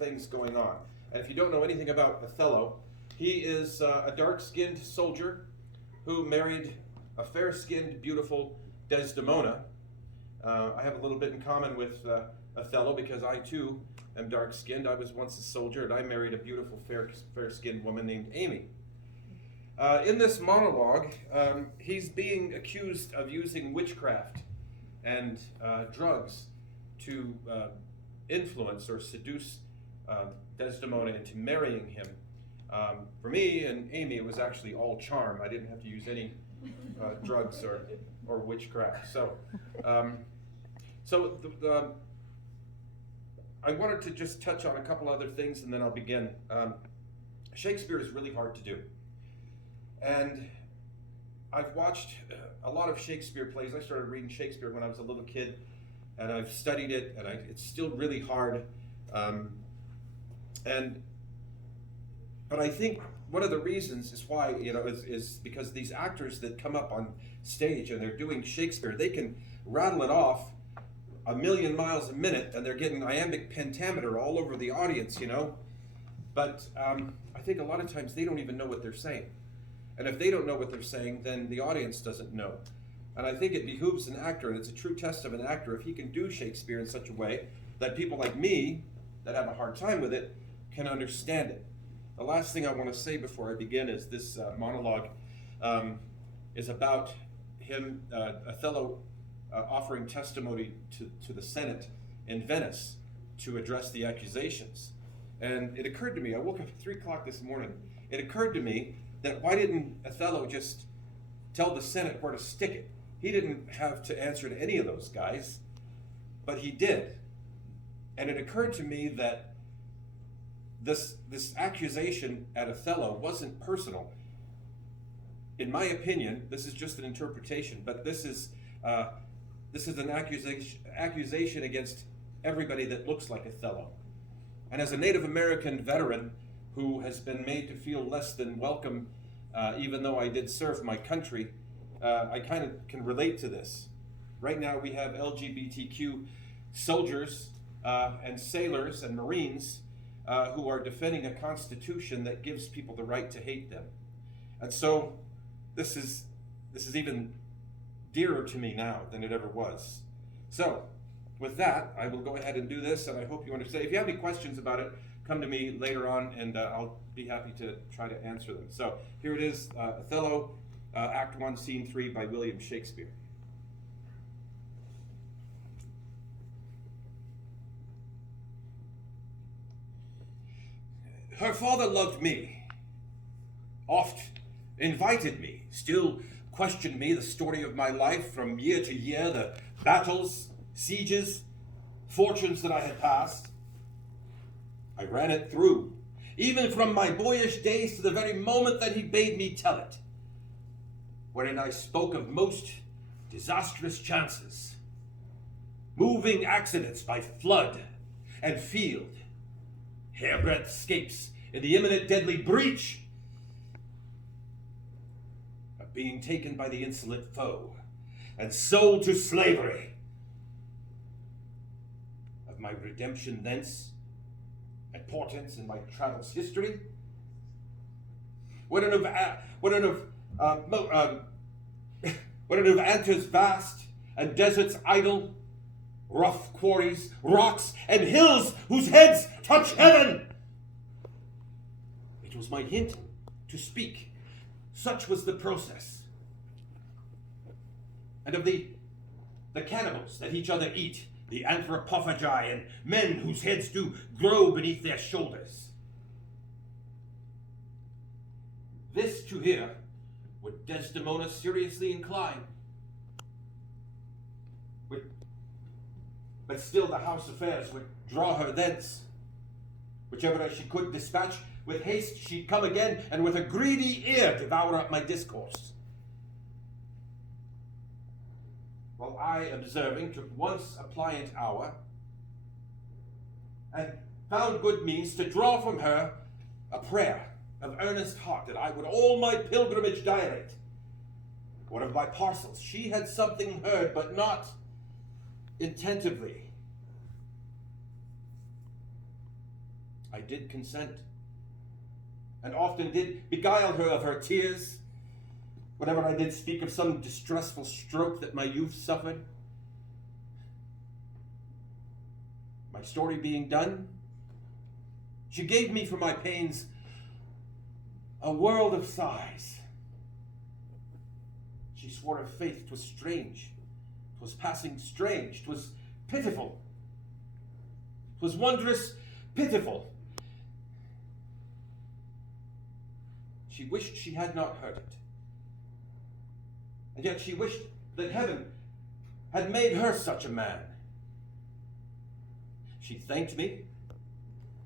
things going on. And if you don't know anything about Othello, he is a dark-skinned soldier who married a fair-skinned, beautiful Desdemona. I have a little bit in common with Othello because I too am dark-skinned. I was once a soldier and I married a beautiful fair-skinned woman named Amy. In this monologue, he's being accused of using witchcraft and drugs to influence or seduce Desdemona into marrying him. For me and Amy, it was actually all charm. I didn't have to use any drugs or witchcraft. So, I wanted to just touch on a couple other things and then I'll begin. Shakespeare is really hard to do. And I've watched a lot of Shakespeare plays. I started reading Shakespeare when I was a little kid, and I've studied it, and it's still really hard. But I think one of the reasons is why, is because these actors that come up on stage and they're doing Shakespeare, they can rattle it off a million miles a minute, and they're getting iambic pentameter all over the audience, But I think a lot of times they don't even know what they're saying. And if they don't know what they're saying, then the audience doesn't know. And I think it behooves an actor, and it's a true test of an actor, if he can do Shakespeare in such a way that people like me, that have a hard time with it, can understand it. The last thing I want to say before I begin is this monologue is about him, Othello, offering testimony to the Senate in Venice to address the accusations. And it occurred to me, I woke up at 3 o'clock this morning, it occurred to me that why didn't Othello just tell the Senate where to stick it? He didn't have to answer to any of those guys, but he did. And it occurred to me that this accusation at Othello wasn't personal. In my opinion, this is just an interpretation, but this is an accusation against everybody that looks like Othello. And as a Native American veteran who has been made to feel less than welcome, even though I did serve my country, I kind of can relate to this. Right now we have LGBTQ soldiers and sailors and Marines who are defending a constitution that gives people the right to hate them. And so this is even dearer to me now than it ever was. So with that, I will go ahead and do this, and I hope you understand. If you have any questions about it, come to me later on, and I'll be happy to try to answer them. So here it is, Othello, Act 1, Scene 3 by William Shakespeare. Her father loved me, oft invited me, still questioned me the story of my life from year to year, the battles, sieges, fortunes that I had passed. I ran it through, even from my boyish days to the very moment that he bade me tell it, wherein I spoke of most disastrous chances, moving accidents by flood and field, hairbreadth escapes in the imminent deadly breach of being taken by the insolent foe and sold to slavery, of my redemption thence, and portents in my travels history, when of Anta's vast and deserts idle, rough quarries, rocks, and hills whose heads touch heaven. It was my hint to speak. Such was the process. And of the cannibals that each other eat, the anthropophagi, and men whose heads do grow beneath their shoulders. This to hear would Desdemona seriously incline. But still the house affairs would draw her thence. Whichever she could dispatch, with haste she'd come again, and with a greedy ear devour up my discourse. While I, observing, took once a pliant hour, and found good means to draw from her a prayer of earnest heart, that I would all my pilgrimage dilate. What of my parcels? She had something heard, but not intentively. I did consent, and often did beguile her of her tears, whenever I did speak of some distressful stroke that my youth suffered. My story being done, she gave me for my pains a world of sighs. She swore her faith 'twas strange, 'twas passing strange, 'twas pitiful, 'twas wondrous pitiful. She wished she had not heard it, and yet she wished that heaven had made her such a man. She thanked me,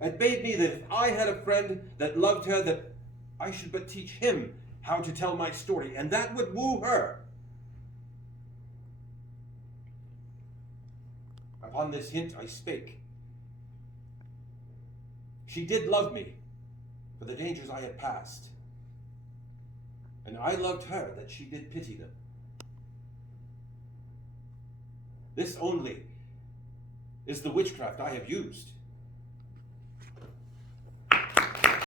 and bade me that if I had a friend that loved her, that I should but teach him how to tell my story, and that would woo her. Upon this hint I spake. She did love me for the dangers I had passed, and I loved her that she did pity them. This only is the witchcraft I have used.